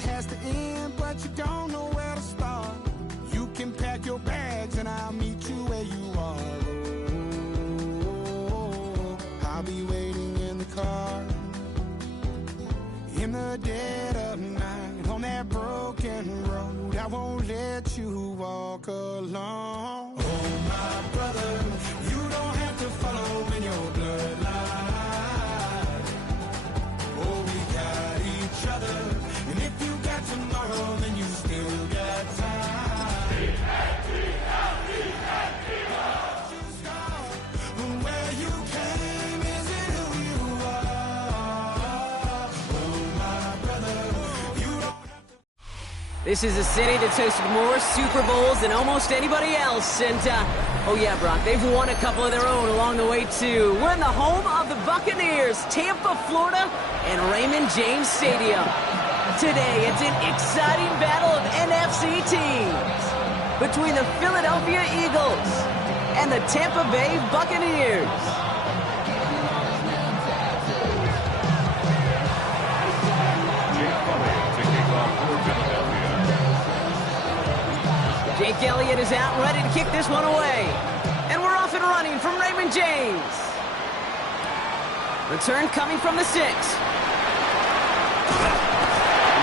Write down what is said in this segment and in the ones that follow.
it has to end, but you don't know where to start. You can pack your bags and I'll meet you where you are. Oh, I'll be waiting in the car in the dead of night on that broken road. I won't let you walk alone. Oh, my brother, you don't have to follow in your bloodline. Oh, we got each other, and if you got tomorrow, then you still got time. Where you came isn't who you are. Oh, my brother, you don't have to. This is a city that's hosted more Super Bowls than almost anybody else. And, oh yeah, Brock, they've won a couple of their own along the way, too. We're in the home of the Buccaneers, Tampa, Florida, and Raymond James Stadium. Today, it's an exciting battle of NFC teams between the Philadelphia Eagles and the Tampa Bay Buccaneers. Jake Elliott is out and ready to kick this one away. And we're off and running from Raymond James. Return coming from the 6.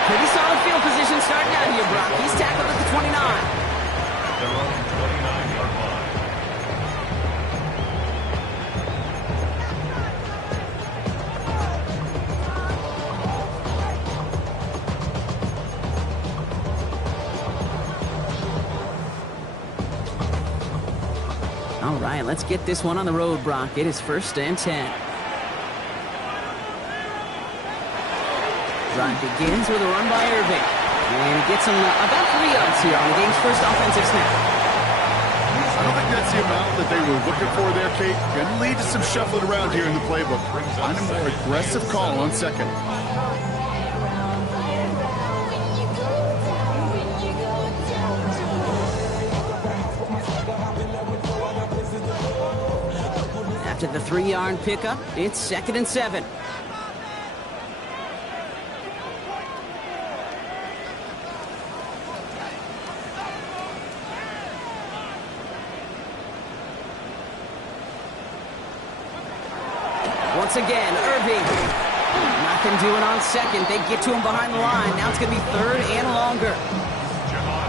Pretty solid field position starting out here, Brock. He's tackled at the 29. Their own 29-yard line. All right, let's get this one on the road, Brock. It is 1st and 10. Drive begins with a run by Irving. And he gets him about 3 yards here on the game's first offensive snap. I don't think that's the amount that they were looking for there, Kate. Going to lead to some shuffling around here in the playbook. Find a more aggressive call on 2nd. After the 3-yard pickup, it's 2nd and 7. Once again, Irving. Nothing doing on 2nd. They get to him behind the line. Now it's going to be 3rd and longer.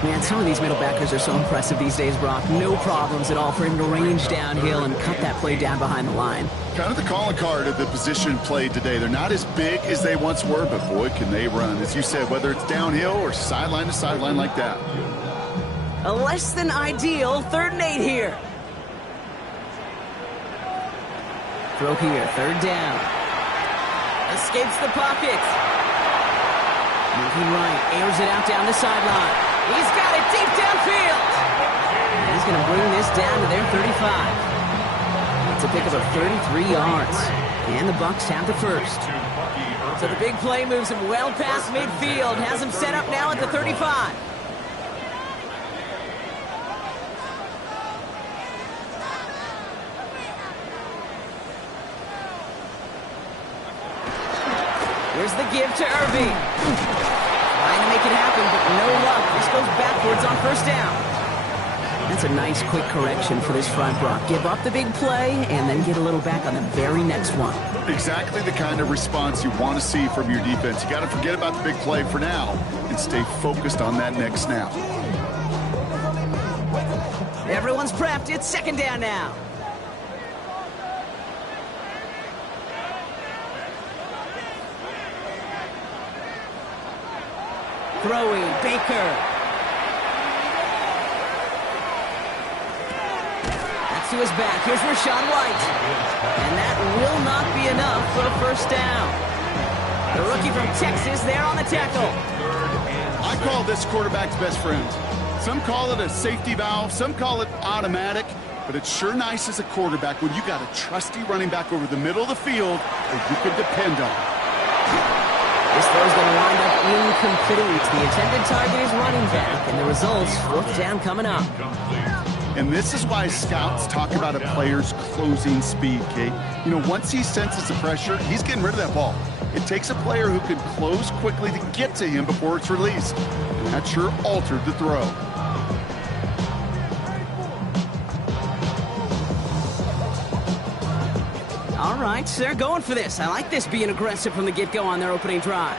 Man, some of these middle backers are so impressive these days, Brock. No problems at all for him to range downhill and cut that play down behind the line. Kind of the calling card of the position played today. They're not as big as they once were, but boy, can they run. As you said, whether it's downhill or sideline to sideline like that. A less than ideal 3rd and 8 here. Throw here, 3rd down. Escapes the pocket. Moving right, airs it out down the sideline. He's got it deep downfield. And he's going to bring this down to their 35. It's a pickup of 33 yards. And the Bucs have the 1st. So the big play moves him well past midfield. Has him set up now at the 35. Here's the give to Irving. Trying to make it happen, but no luck. This goes backwards on 1st down. That's a nice quick correction for this front, Brock. Give up the big play and then get a little back on the very next one. Exactly the kind of response you want to see from your defense. You got to forget about the big play for now and stay focused on that next snap. Everyone's prepped. It's 2nd down now. Throwing, Baker. That's to his back. Here's Rachaad White. And that will not be enough for a 1st down. The rookie from Texas there on the tackle. I call this quarterback's best friend. Some call it a safety valve, some call it automatic, but it's sure nice as a quarterback when you got a trusty running back over the middle of the field that you can depend on. This throw's going to wind up incomplete. The intended target is running back, and the result's 4th down coming up. And this is why scouts talk about a player's closing speed, Kate. You know, once he senses the pressure, he's getting rid of that ball. It takes a player who can close quickly to get to him before it's released. And that sure altered the throw. All right, they're going for this. I like this being aggressive from the get-go on their opening drive.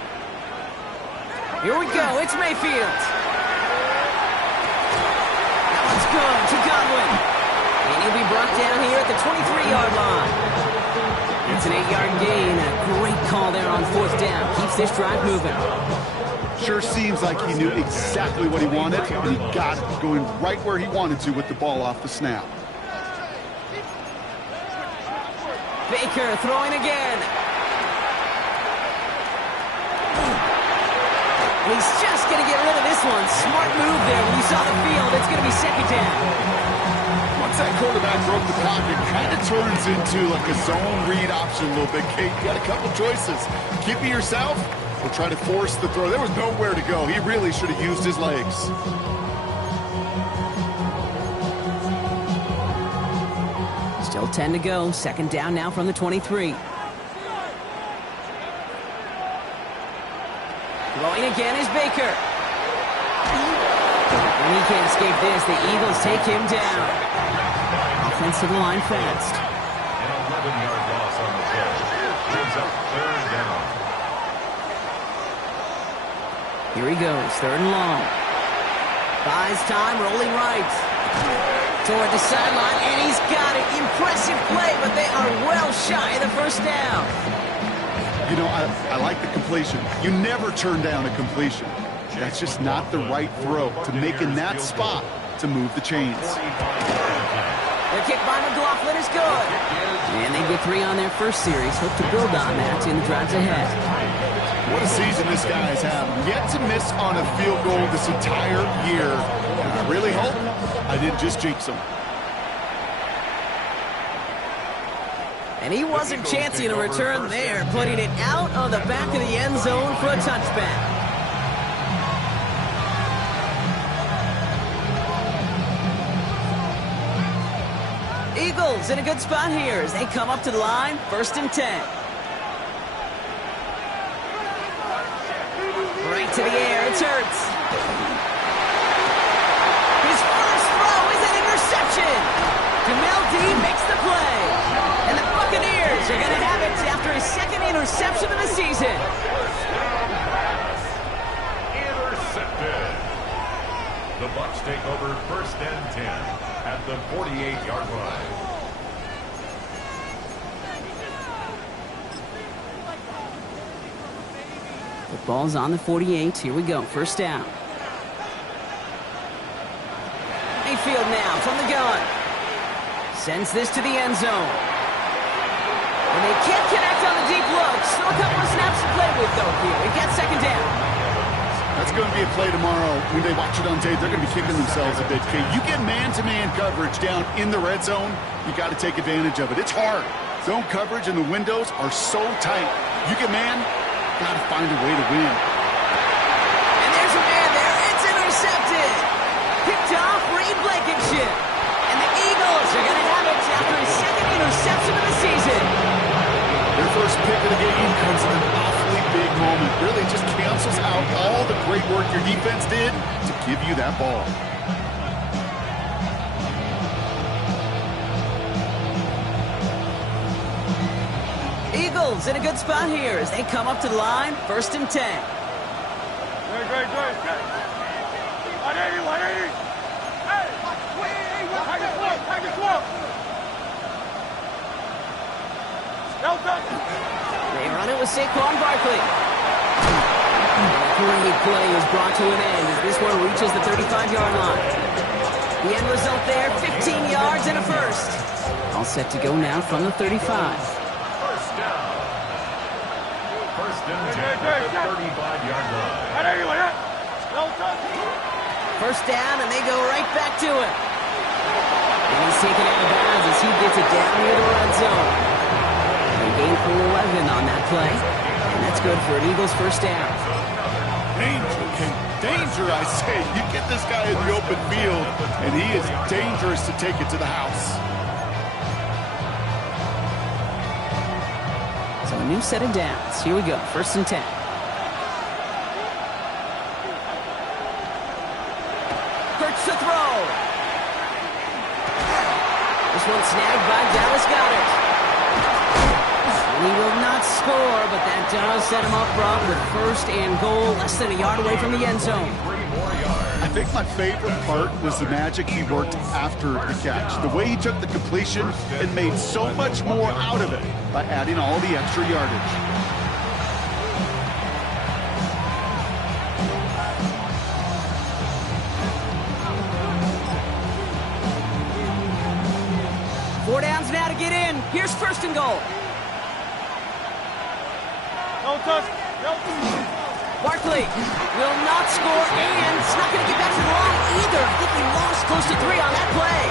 Here we go. It's Mayfield. That one's good to Godwin. And he'll be brought down here at the 23-yard line. It's an 8-yard gain. A great call there on fourth down. Keeps this drive moving. Sure seems like he knew exactly what he wanted, and he got it going right where he wanted to with the ball off the snap. Baker throwing again. And he's just going to get rid of this one. Smart move there. When you saw the field, it's going to be second down. Once that quarterback broke the pocket, kind of turns into like a zone read option a little bit. Kate, you got a couple choices. Keep it yourself or try to force the throw. There was nowhere to go. He really should have used his legs. Still 10 to go. Second down now from the 23. Throwing again is Baker. And he can't escape this. The Eagles take him down. Offense to the line fast. An 11-yard loss on the play. Brings up third down. Here he goes. Third and long. Buys time. Rolling right. Toward the sideline, and he's got it. Impressive play, but they are well shy of the first down. You know, I like the completion. You never turn down a completion. That's just not the right throw to make in that spot to move the chains. The kick by McLaughlin is good. And they get 3 on their first series. Hope to build on that in the drives ahead. What a season this guy has had. Yet to miss on a field goal this entire year. And I really hope I didn't just jinx him. And he wasn't chancing a return there, putting it out of the back of the end zone for a touchback. Eagles in a good spot here as they come up to the line, 1st and 10. Right to the air, it's Hurts. His first throw is an interception. Jamel Dean makes the play. And the Buccaneers are going to have it after his second interception of the season. Intercepted. The Bucs take over 1st and 10 at the 48-yard line. The ball's on the 48. Here we go. First down. Mayfield now from the gun. Sends this to the end zone. And they can't connect on the deep look. Still a couple of snaps to play with, though, here. They get second down. That's going to be a play tomorrow. When they watch it on tape, they're going to be kicking themselves a bit. Okay, you get man-to-man coverage down in the red zone, you got to take advantage of it. It's hard. Zone coverage and the windows are so tight. You get man, got to find a way to win. And there's a man there. It's intercepted. Picked off Reed Blankenship. And the Eagles are going to have it after his second interception of the season. Their first pick of the game comes in an awfully big moment. Really just cancels out all the great work your defense did to give you that ball. Eagles in a good spot here as they come up to the line, 1st and 10. Great. 180. Hey, They run it with Saquon Barkley. Great play is brought to an end as this one reaches the 35-yard line. The end result there, 15 yards and a first. All set to go now from the 35. First down. 1st and 10 at the 35-yard line. First down, and they go right back to it. And he's taken out of bounds as he gets it down near the red zone. They gain for 11 on that play, and that's good for an Eagles first down. Danger, I say. You get this guy in the open field, and he is dangerous to take it to the house. So new set of downs. Here we go, 1st and 10. Hurts to throw. This one snagged by Dallas Goedert. He will not score, but that does set him up front with 1st and goal, less than a yard away from the end zone. I think my favorite part was the magic he worked after the catch. The way he took the completion and made so much more out of it by adding all the extra yardage. Four downs now to get in. Here's 1st and goal. No touch. No. Barkley will not score, and it's not going to get back to the line either. I think he lost close to 3 on that play.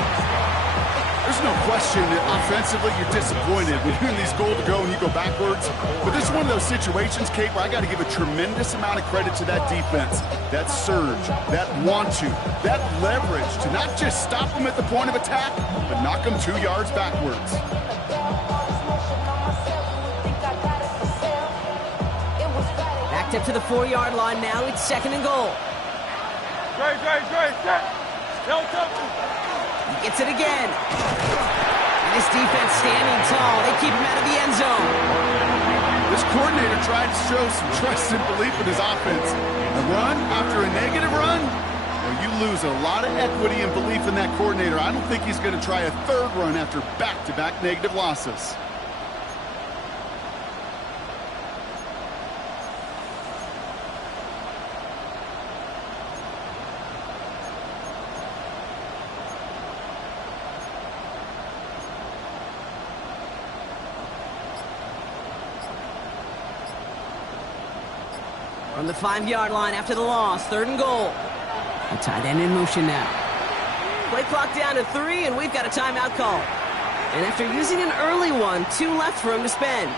There's no question that offensively you're disappointed when you're in these goal to go and you go backwards. But this is one of those situations, Kate, where I got to give a tremendous amount of credit to that defense. That surge, that want to, that leverage to not just stop them at the point of attack, but knock them 2 yards backwards. Backed up to the 4-yard line now. It's 2nd and goal. Great. Set. No touch. He gets it again. And this defense standing tall. They keep him out of the end zone. This coordinator tried to show some trust and belief in his offense. A run after a negative run, well, you lose a lot of equity and belief in that coordinator. I don't think he's going to try a 3rd run after back-to-back negative losses. From the 5-yard line after the loss, 3rd and goal. A tight end in motion now. Play clock down to 3, and we've got a timeout call. And after using an early one, 2 left for him to spend.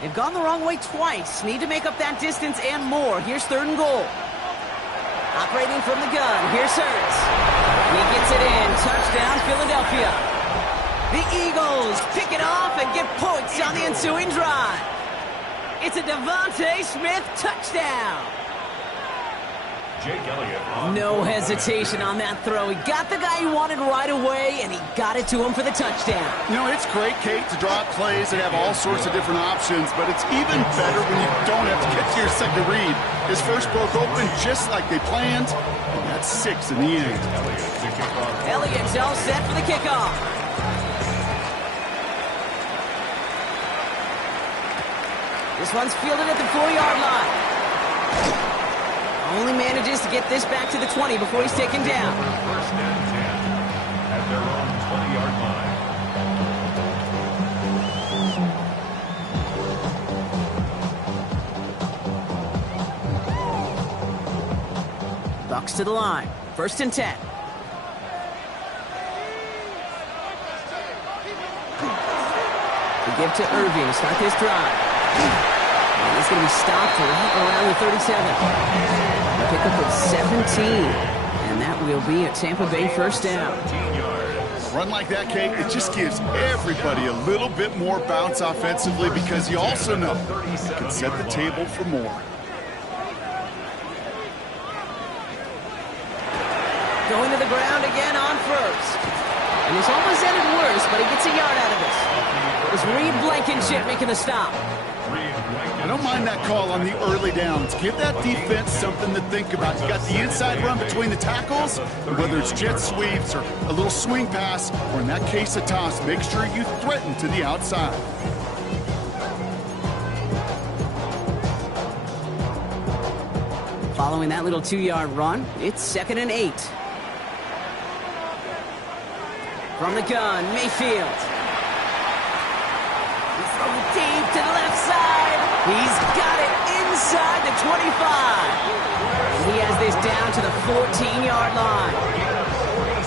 They've gone the wrong way twice. Need to make up that distance and more. Here's 3rd and goal. Operating from the gun. Here's Hurts. He gets it in. Touchdown, Philadelphia. The Eagles pick it off and get points on the ensuing drive. It's a Devontae Smith touchdown. Jake Elliott on No hesitation on that throw. He got the guy he wanted right away, and he got it to him for the touchdown. You know, it's great, Kate, to draw up plays and have all sorts of different options, but it's even better when you don't have to get to your second read. His first broke open just like they planned, and that's 6 in the end. Elliott's all set for the kickoff. This one's fielded at the 4-yard line. Only manages to get this back to the 20 before he's taken down. 1st and 10 at their own 20-yard line. Bucks to the line. 1st and 10. We give to Irving to start this drive. And he's going to be stopped right around the 37. A pickup of 17. And that will be a Tampa Bay 1st down. Run like that, Kate, it just gives everybody a little bit more bounce offensively because you also know you can set the table for more. Going to the ground again on 1st. And this almost ended worse, but he gets a yard out of this. It's Reed Blankenship making the stop. I don't mind that call on the early downs. Give that defense something to think about. You got the inside run between the tackles, and whether it's jet sweeps or a little swing pass, or in that case a toss, make sure you threaten to the outside. Following that little 2-yard run, it's 2nd and 8. From the gun, Mayfield. He's got it inside the 25. And he has this down to the 14-yard line.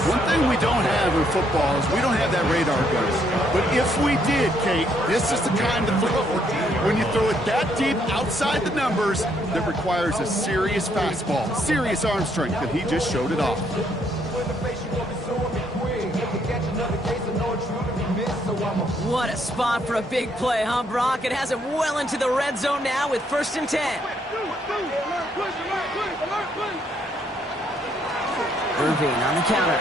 One thing we don't have in football is we don't have that radar gun. But if we did, Kate, this is the kind of throw when you throw it that deep outside the numbers that requires a serious fastball, serious arm strength, and he just showed it off. What a spot for a big play, huh, Brock? It has him well into the red zone now with 1st and 10. Irving on the counter.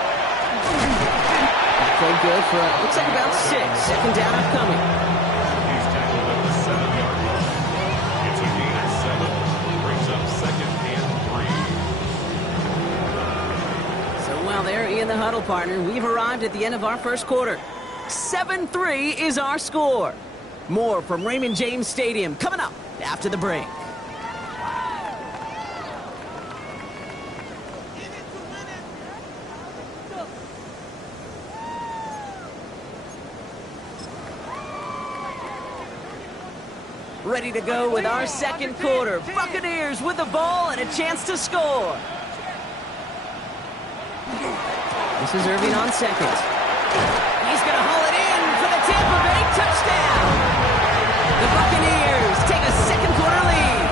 That played good for, looks like about 6. 2nd down upcoming. He's tackled at the 7-yard line. It's a gain of 7. Brings up 2nd and 3. So while they're in the huddle, partner, we've arrived at the end of our first quarter. 7-3 is our score. More from Raymond James Stadium coming up after the break. Ready to go with our second quarter. Buccaneers with the ball and a chance to score. This is Irving on 2nd. He's going to haul it in for the Tampa Bay touchdown. The Buccaneers take a second quarter lead.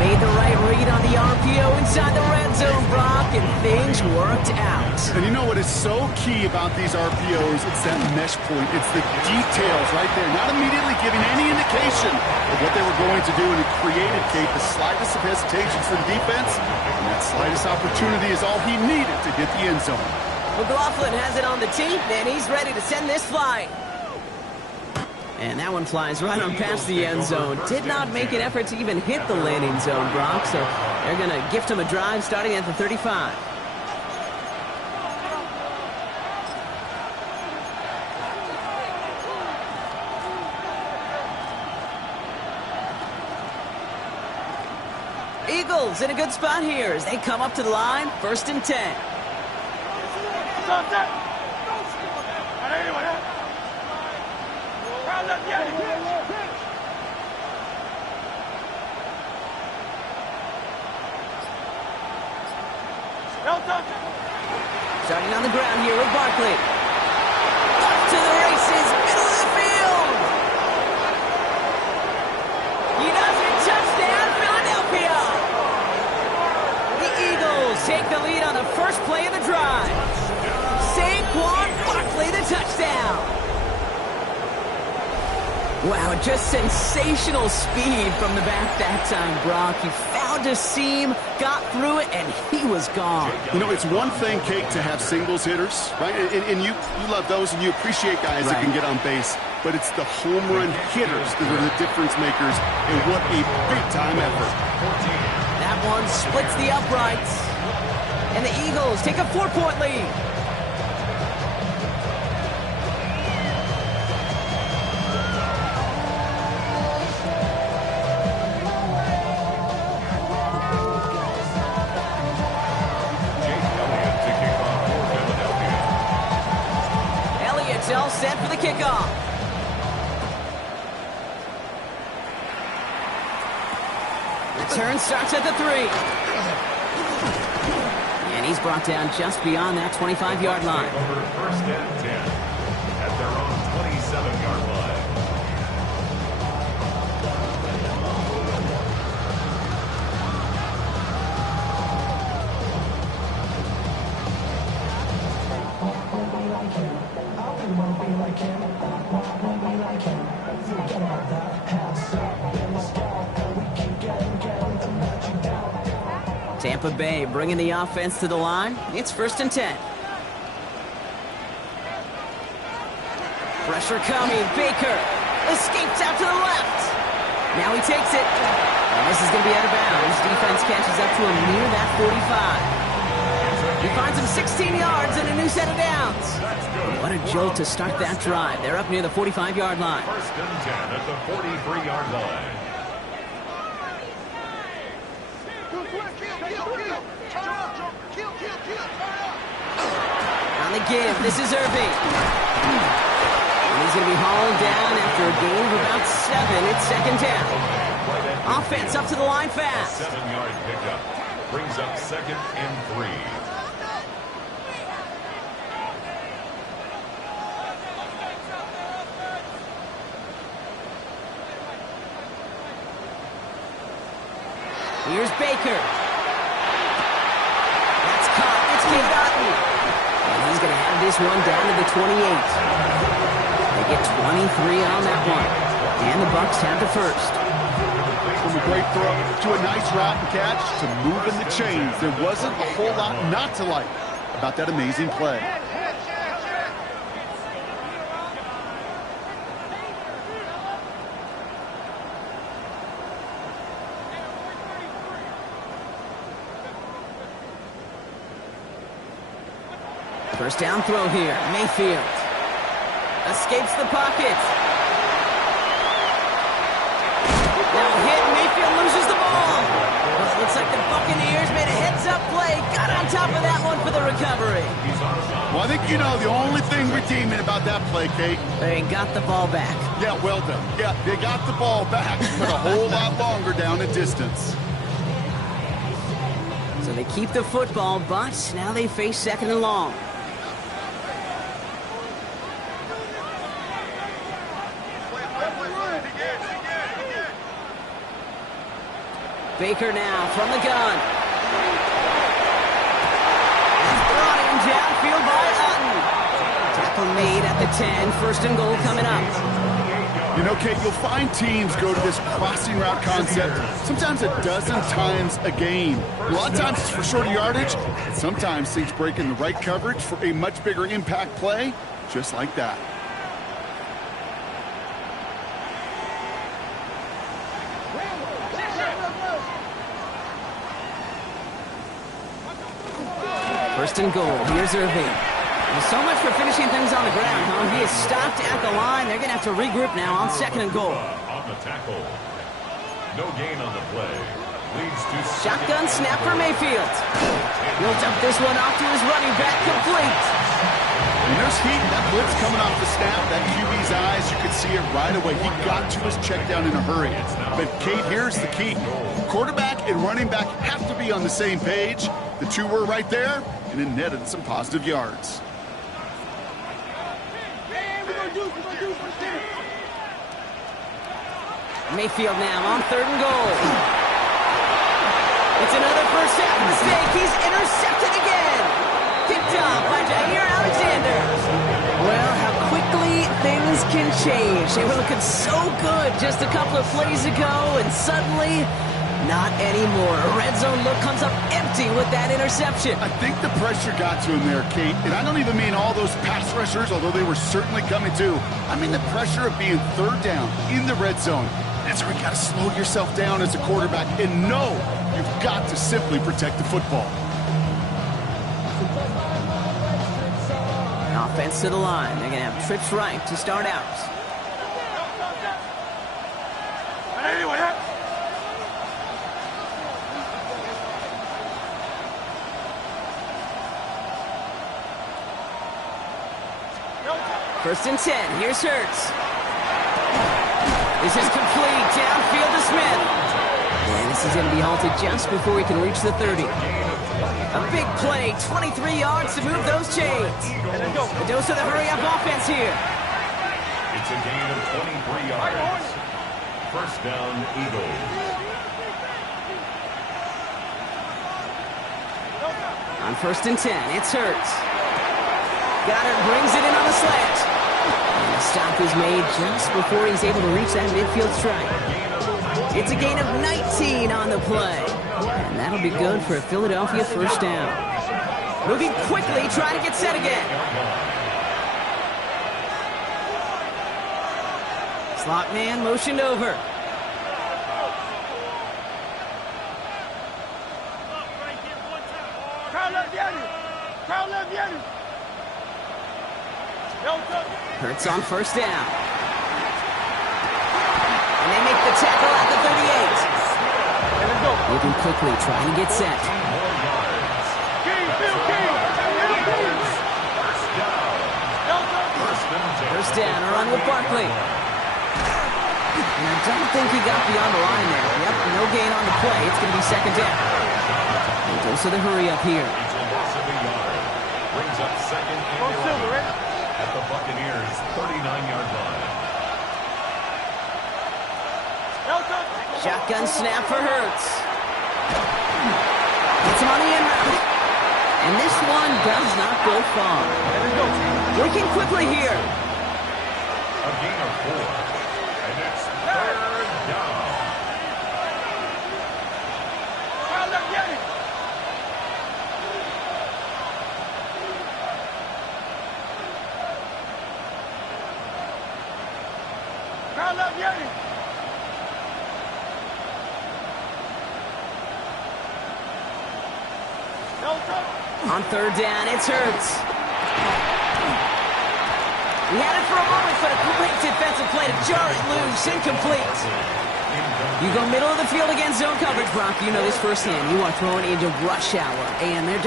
Made the right read on the RPO inside the red zone, Brock, and things worked out. And you know what is so key about these RPOs? It's that mesh point. It's the details right there. Not immediately giving any indication of what they were going to do, and it created, Kate, the slightest of hesitations for the defense. And that slightest opportunity is all he needed to hit the end zone. McLaughlin has it on the tee, and he's ready to send this flying. And that one flies right on past the end zone. Did not make an effort to even hit the landing zone, Brock, so they're going to gift him a drive starting at the 35. Eagles in a good spot here as they come up to the line, 1st and 10. Starting on the ground here with Barkley. Off to the races, middle of the field. He does it, touchdown, Philadelphia. The Eagles take the lead on the first play of the drive. Saquon Barkley, the touchdown. Wow, just sensational speed from the back that time, Brock. He found a seam, got through it, and he was gone. You know, it's one thing, Kate, to have singles hitters, right? And you love those, and you appreciate guys that can get on base. But it's the home run hitters that are the difference makers, and what a big-time effort. That one splits the uprights. And the Eagles take a 4-point lead. All set for the kickoff. Return starts at the 3. And he's brought down just beyond that 25-yard line. Over 1st and 10 at their own 27-yard line. Tampa Bay bringing the offense to the line. It's 1st and 10. Pressure coming. Baker escapes out to the left. Now he takes it. And this is going to be out of bounds. Defense catches up to him near that 45. He finds him 16 yards and a new set of downs. What a jolt to start that drive. They're up near the 45-yard line. 1st and 10 at the 43-yard line. On the give, this is Irving. And he's going to be hauled down after a gain of about 7. It's second down. Offense up to the line fast. 7-yard pickup brings up 2nd and 3. Here's Baker. That's caught. It's Cade Otton. And he's going to have this one down to the 28. They get 23 on that one. And the Bucs have the first. From a great throw to a nice route and catch to moving the chains. There wasn't a whole lot not to like about that amazing play. First down throw here. Mayfield escapes the pocket. Now hit. Mayfield loses the ball. Well, it looks like the Buccaneers made a heads-up play. Got on top of that one for the recovery. Well, I think you know the only thing redeeming about that play, Kate. They got the ball back. Yeah, well done. Yeah, they got the ball back, but a whole lot longer down the distance. So they keep the football, but now they face 2nd and long. Baker now from the gun. He's brought in downfield by Otton. Tackle made at the 10. 1st and goal coming up. You know, Kate, you'll find teams go to this crossing route concept sometimes a dozen times a game. A lot of times it's for shorter yardage. Sometimes things break in the right coverage for a much bigger impact play, just like that. First and goal. Here's Irving. Well, so much for finishing things on the ground, huh? He is stopped at the line. They're going to have to regroup now on 2nd and goal. On the tackle. No gain on the play. Leads to Shotgun snap for Mayfield. He'll dump this one off to his running back. Complete. And there's heat. That blitz coming off the snap. That QB's eyes, you could see it right away. He got to his check down in a hurry. But, Kate, here's the key. Quarterback and running back have to be on the same page. The two were right there, and it netted some positive yards. Mayfield now on 3rd and goal. It's another first half mistake. He's intercepted again. Picked up by Jair Alexander. Well, how quickly things can change. They were looking so good just a couple of plays ago, and suddenly, not anymore. A red zone look comes up empty with that interception. I think the pressure got to him there, Kate. And I don't even mean all those pass rushers, although they were certainly coming too. I mean the pressure of being 3rd down in the red zone. That's where you got to slow yourself down as a quarterback and know you've got to simply protect the football. Offense to the line. They're going to have trips right to start out. First and 10. Here's Hurts. This is complete. Downfield to Smith. And this is going to be halted just before he can reach the 30. A big play. 23 yards to move those chains. A dose of the hurry-up offense here. It's a gain of 23 yards. First down, Eagles. On 1st and 10, it's Hurts. Goddard brings it in on the slant. And the stop is made just before he's able to reach that midfield strike. It's a gain of 19 on the play. And that'll be good for a Philadelphia first down. Moving quickly, trying to get set again. Slot man motioned over. Hurts on first down. And they make the tackle at the 38. Moving quickly, trying to get set. First down, a run with Packlj. And I don't think he got beyond the line there. Yep, no gain on the play. It's going to be second down. He goes to the hurry up here. Brings up second and 11 at the Buccaneers' 39-yard line. Shotgun snap for Hurts. Gets him on the end route. And this one does not go far. Working quickly here. A gain of 4. And it's third down. On third down, it's Hurts. He had it for a moment, but a great defensive play to jar it loose. Incomplete. You go middle of the field against zone coverage, Brock. You know this firsthand. You are throwing into rush hour, and there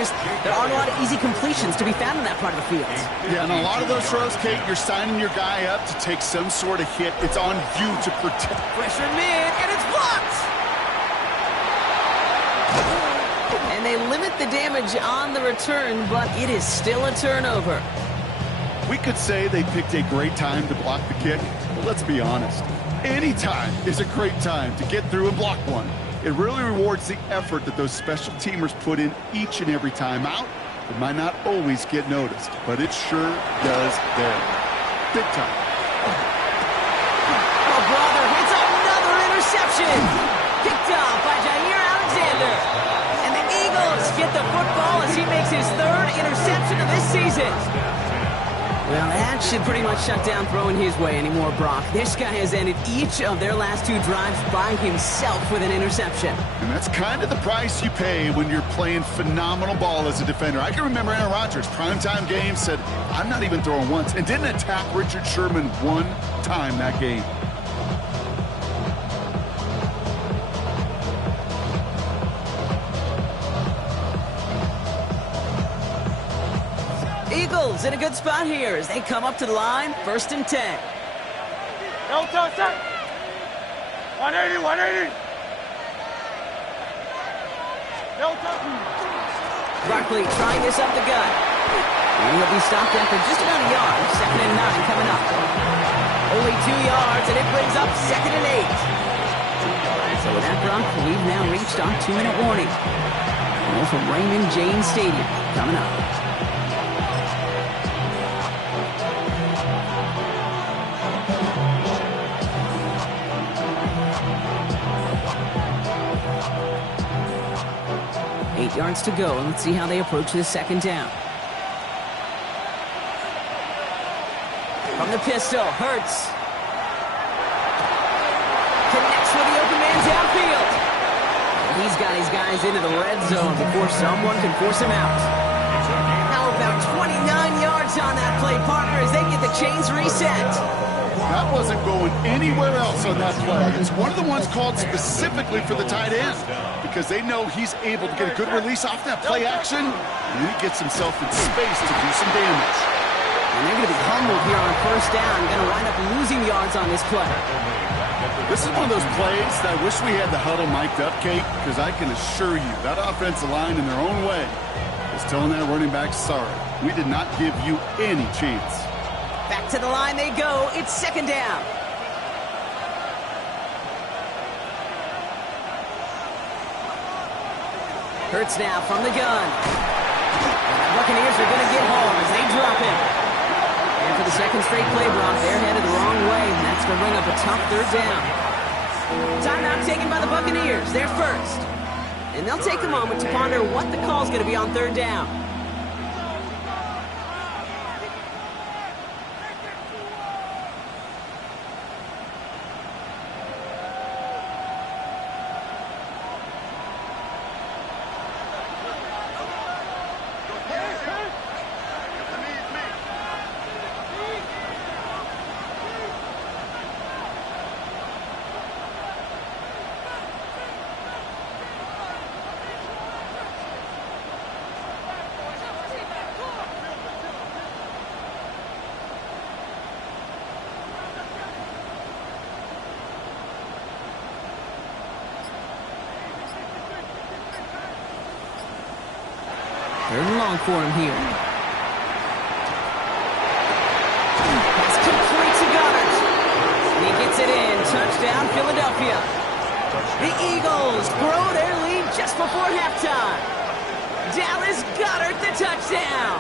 aren't a lot of easy completions to be found in that part of the field. Yeah, and a lot of those throws, Kate, you're signing your guy up to take some sort of hit. It's on you to protect. Pressure mid, and it's blocked! And they limit the damage on the return, but it is still a turnover. We could say they picked a great time to block the kick, but let's be honest. Any time is a great time to get through and block one. It really rewards the effort that those special teamers put in each and every time out. It might not always get noticed, but it sure does there. Big time. Oh, brother, it's another interception! Picked off by Jair Alexander. And the Eagles get the football as he makes his third interception of this season. Well, that should pretty much shut down throwing his way anymore, Brock. This guy has ended each of their last 2 drives by himself with an interception. And that's kind of the price you pay when you're playing phenomenal ball as a defender. I can remember Aaron Rodgers, primetime game, said, I'm not even throwing once, and didn't attack Richard Sherman one time that game. Eagles in a good spot here as they come up to the line, 1st and 10. No touch, 180, 180. No touch. Packlj trying this up the gut. And he'll be stopped after just about a yard. 2nd and 9 coming up. Only 2 yards, and it brings up 2nd and 8. So with that, Brock, we've now reached our 2-minute warning. More from Raymond James Stadium coming up. Yards to go, and let's see how they approach this 2nd down. From the pistol, Hurts. Connects with the open man downfield. He's got his guys into the red zone before someone can force him out. Now about 29 yards on that play, partner, as they get the chains reset. That wasn't going anywhere else on that play. It's one of the ones called specifically for the tight end because they know he's able to get a good release off that play action, and he gets himself in space to do some damage. And they're going to be humbled here on 1st down, going to wind up losing yards on this play. This is one of those plays that I wish we had the huddle mic'd up, Kate, because I can assure you that offensive line in their own way is telling that running back, sorry, we did not give you any chance. Back to the line they go. It's 2nd down. Hurts now from the gun. And the Buccaneers are going to get home as they drop him. And for the 2nd straight play, Brock, they're headed the wrong way, and that's going to bring up a tough 3rd down. Timeout taken by the Buccaneers. They're first. And they'll take a moment to ponder what the call's going to be on 3rd down. Third and long for him here. Pass complete to Goddard. He gets it in. Touchdown, Philadelphia. The Eagles grow their lead just before halftime. Dallas Goedert, the touchdown.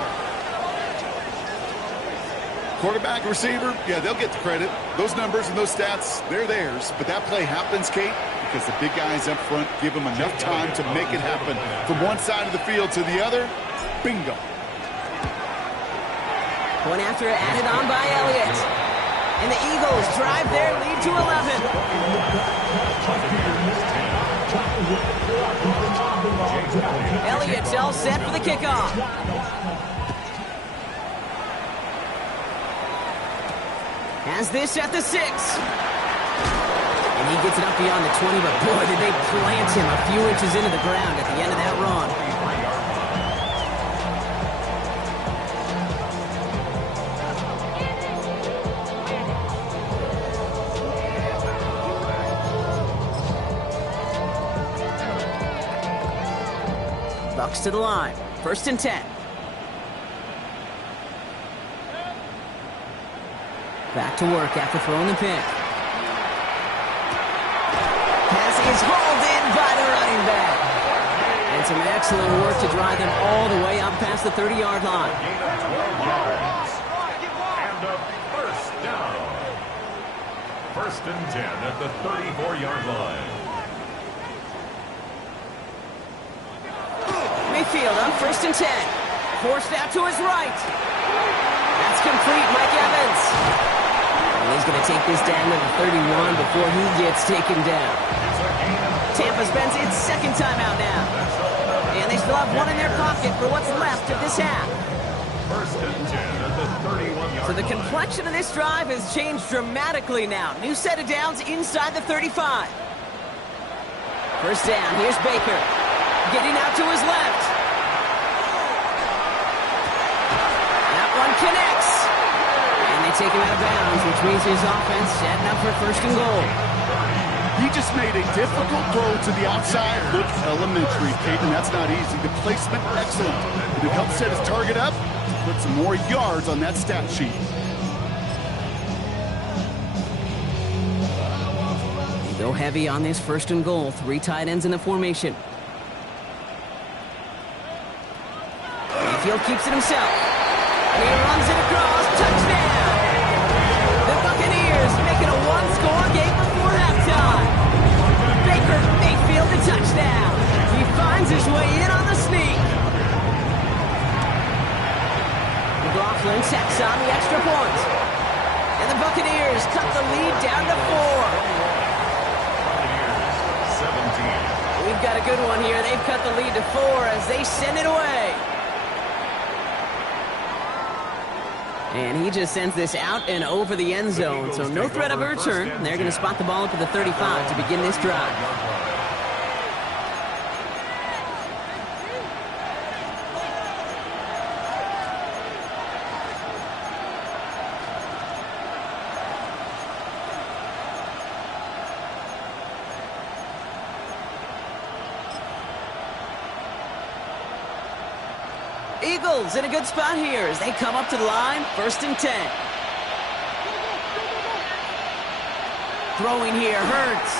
Quarterback, receiver, yeah, they'll get the credit. Those numbers and those stats, they're theirs. But that play happens, Kate, because the big guys up front give them enough time to make it happen. From one side of the field to the other, bingo. Point after added on by Elliott. And the Eagles drive their lead to 11. Elliott's all set for the kickoff. Has this at the 6. And he gets it up beyond the 20, but boy, did they plant him a few inches into the ground at the end of that run. Bucks to the line. 1st and 10. Back to work after throwing the pick. Pass is hauled in by the running back. And some excellent work to drive them all the way up past the 30-yard line. Gain of 12 yards. And a first down. 1st and 10 at the 34-yard line. Mayfield on 1st and 10. Forced out to his right. That's complete, Mike Evans. And he's going to take this down to the 31 before he gets taken down. Tampa spends its 2nd timeout now. And they still have one in their pocket for what's left of this half. 1st and 10 at the 31-yard So the complexion of this drive has changed dramatically now. New set of downs inside the 35. 1st down, here's Baker. Getting out to his left. That one connects. And they take him out of bounds, which means his offense setting up for 1st and goal. He just made a difficult throw to the outside. Look elementary, Kate, and that's not easy. The placement, excellent. It helped set his target up to put some more yards on that stat sheet. They go heavy on this 1st and goal. 3 tight ends in the formation. Mayfield keeps it himself. He runs it across. Touchdown! The Buccaneers make it a 1-score game before halftime. Baker Mayfield the touchdown. He finds his way in on the sneak. McLaughlin tacks on the extra point. And the Buccaneers cut the lead down to 4. 17. We've got a good one here. They've cut the lead to 4 as they send it away. And he just sends this out and over the end zone, so no threat of a return. They're going to spot the ball up to the 35 to begin this drive. Eagles in a good spot here as they come up to the line. 1st and 10. Throwing here, Hurts.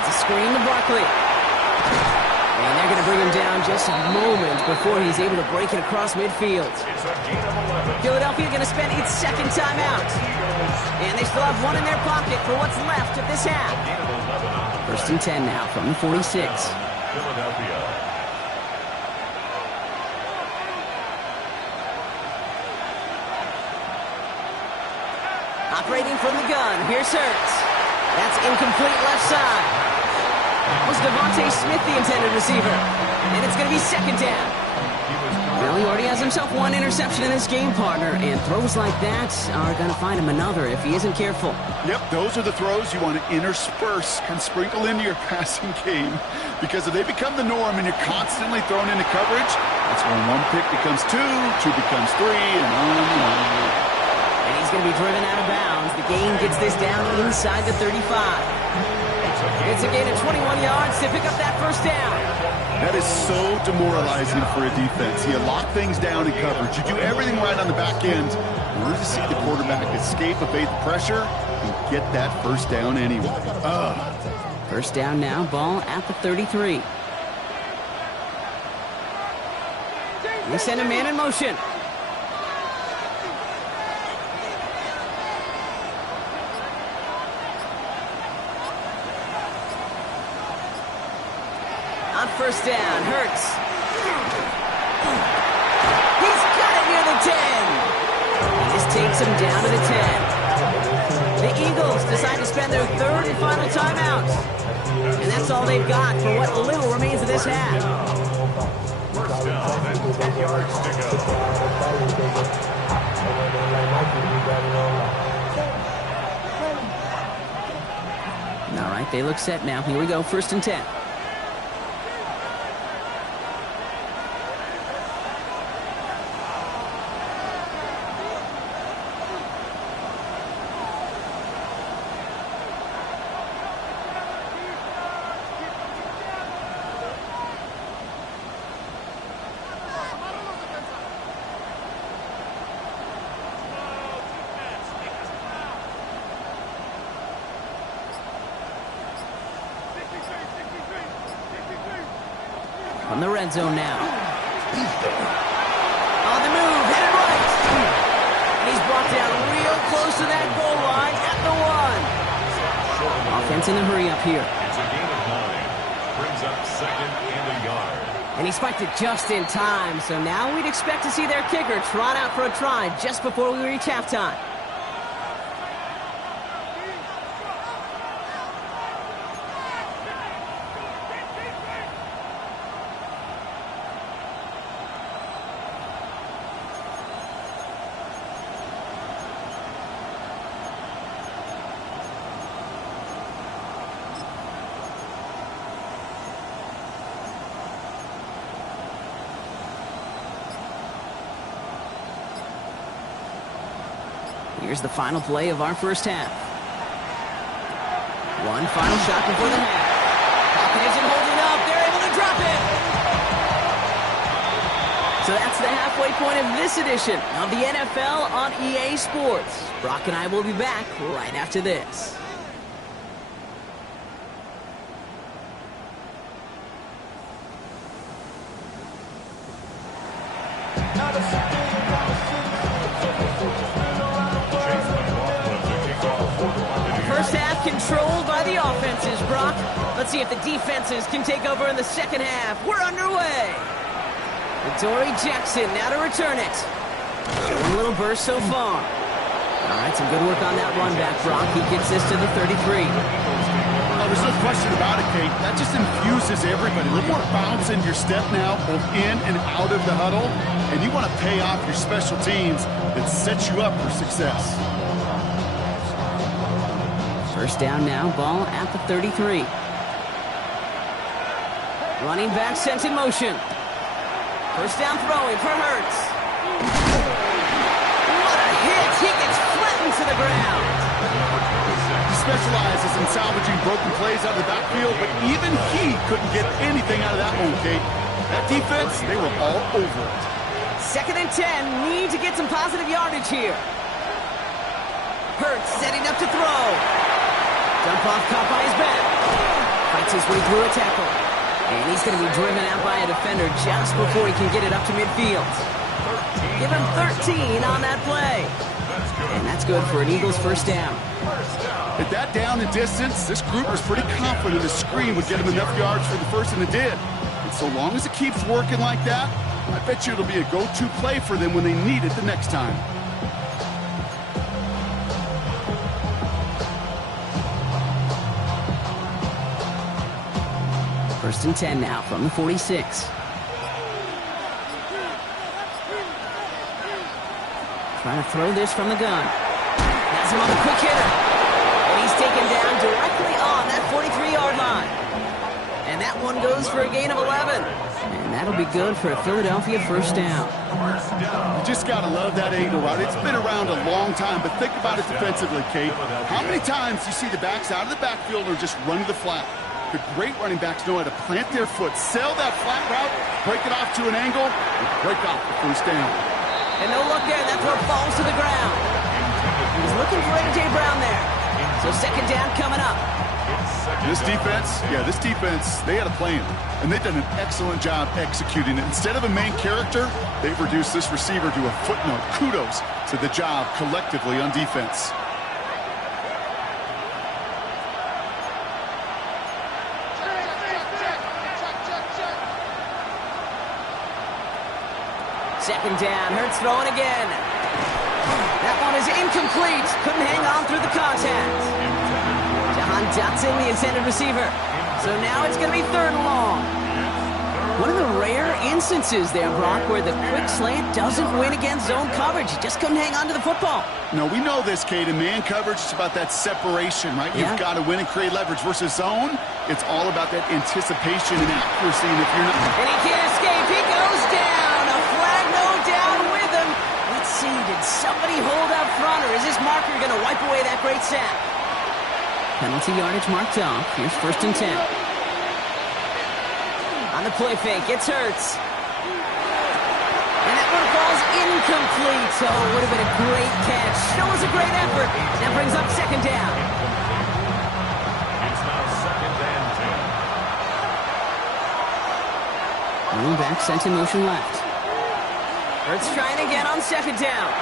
It's a screen to Barkley. And they're going to bring him down just a moment before he's able to break it across midfield. Philadelphia going to spend its 2nd timeout. And they still have one in their pocket for what's left of this half. 1st and 10 now from the 46. Philadelphia. Operating from the gun, here's Hurts. That's incomplete left side. That was Devontae Smith, the intended receiver. And it's going to be 2nd down. Well, he already has himself one interception in this game, partner, and throws like that are going to find him another if he isn't careful. Yep, those are the throws you want to intersperse and sprinkle into your passing game, because if they become the norm and you're constantly thrown into coverage, that's when one pick becomes 2 becomes 3, and on and on. And he's going to be driven out of bounds. The gain gets this down inside the 35. It's a gain of 21 yards to pick up that first down. That is so demoralizing for a defense. You lock things down in coverage. You do everything right on the back end. In order to see the quarterback escape, evade the pressure, and get that first down anyway. First down now, ball at the 33. They send a man in motion. On first down, Hurts. He's got it near the 10. He just takes him down to the 10. The Eagles decide to spend their third and final timeout. And that's all they've got for what little remains of this half. First down and 10 yards to go. All right, they look set now. Here we go, first and 10. On the red zone now. On the move, headed right. And he's brought down real close to that goal line at the 1. Offense in a hurry up here. It's a gain of 9. Brings up second and a yard. And he spiked it just in time, so now we'd expect to see their kicker trot out for a try just before we reach halftime. Here's the final play of our first half. One final shot before the half. Falcons isn't holding up. They're able to drop it. So that's the halfway point of this edition of the NFL on EA Sports. Brock and I will be back right after this. Controlled by the offenses, Brock. Let's see if the defenses can take over in the second half. We're underway. Dory Jackson now to return it. Showing a little burst so far. All right, some good work on that run back, Brock. He gets this to the 33. Oh, there's no question about it, Kate. That just infuses everybody. A little more bounce in your step now, both in and out of the huddle. And you want to pay off your special teams that set you up for success. First down now, ball at the 33. Running back sent in motion. First down throwing for Hurts. What a hit! He gets flattened to the ground. He specializes in salvaging broken plays out of the backfield, but even he couldn't get anything out of that one, Kate. That defense, they were all over it. Second and 10, need to get some positive yardage here. Hurts setting up to throw. Dump off, caught by his back. Fights his way through a tackle. And he's going to be driven out by a defender just before he can get it up to midfield. Give him 13 on that play. And that's good for an Eagles first down. At that down and distance, this group was pretty confident the screen would get him enough yards for the first, and it did. And so long as it keeps working like that, I bet you it'll be a go-to play for them when they need it the next time. First and 10 now from the 46. Trying to throw this from the gun. Has him on the quick hitter. And he's taken down directly on that 43-yard line. And that one goes for a gain of 11. And that that'll be good for a Philadelphia first down. You just got to love that angle route. It's been around a long time, but think about it defensively, Kate. How many times do you see the backs out of the backfield or just run to the flat? The great running backs know how to plant their foot, sail that flat route, break it off to an angle, and break off the first down. And no look there, that throw falls to the ground. He's looking for A.J. Brown there. So second down coming up. This defense, they had a plan, and they've done an excellent job executing it. Instead of a main character, they've reduced this receiver to a footnote. Kudos to the job collectively on defense. Second down, Hurts throwing again. That one is incomplete. Couldn't hang on through the contact. Jahan Dotson, the intended receiver. So now it's going to be third and long. One of the rare instances there, Brock, where the quick slant doesn't win against zone coverage. You just couldn't hang on to the football. No, we know this, Kate. In man coverage, it's about that separation, right? Yeah. You've got to win and create leverage versus zone. It's all about that anticipation and accuracy. And if you're not... And he can't escape. He goes down. A flag no down with him. Let's see, did somebody hold up front, or is this marker going to wipe away that great sack? Penalty yardage marked off. Here's first and 10. On the play fake, it's Hurts. And that one falls incomplete. So it would have been a great catch. Still was a great effort. That brings up second down. It's now second and 10. Running back sent in motion left. Hurts trying again on second down.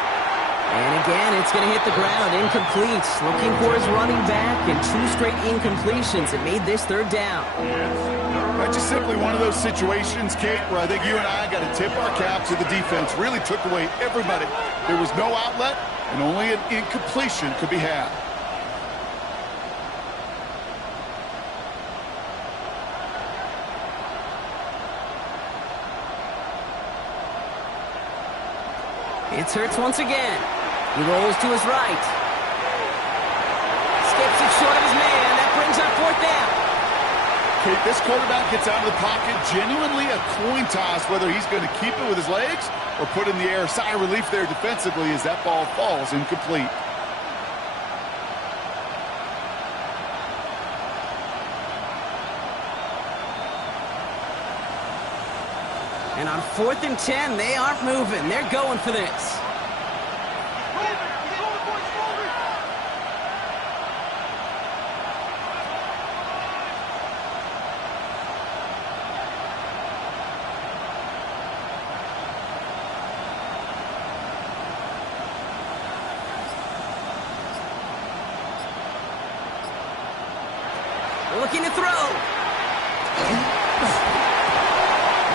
And again, it's going to hit the ground. Incomplete. Looking for his running back, and 2 straight incompletions. It made this third down. That's just simply one of those situations, Kate, where I think you and I got to tip our cap to the defense. Really took away everybody. There was no outlet, and only an incompletion could be had. It's Hurts once again. He rolls to his right. Skips it short of his man. That brings up fourth down. Kate, this quarterback gets out of the pocket, genuinely a coin toss, whether he's going to keep it with his legs or put it in the air. Sigh of relief there defensively as that ball falls incomplete. And on 4th and 10, they aren't moving. They're going for this. Looking to throw.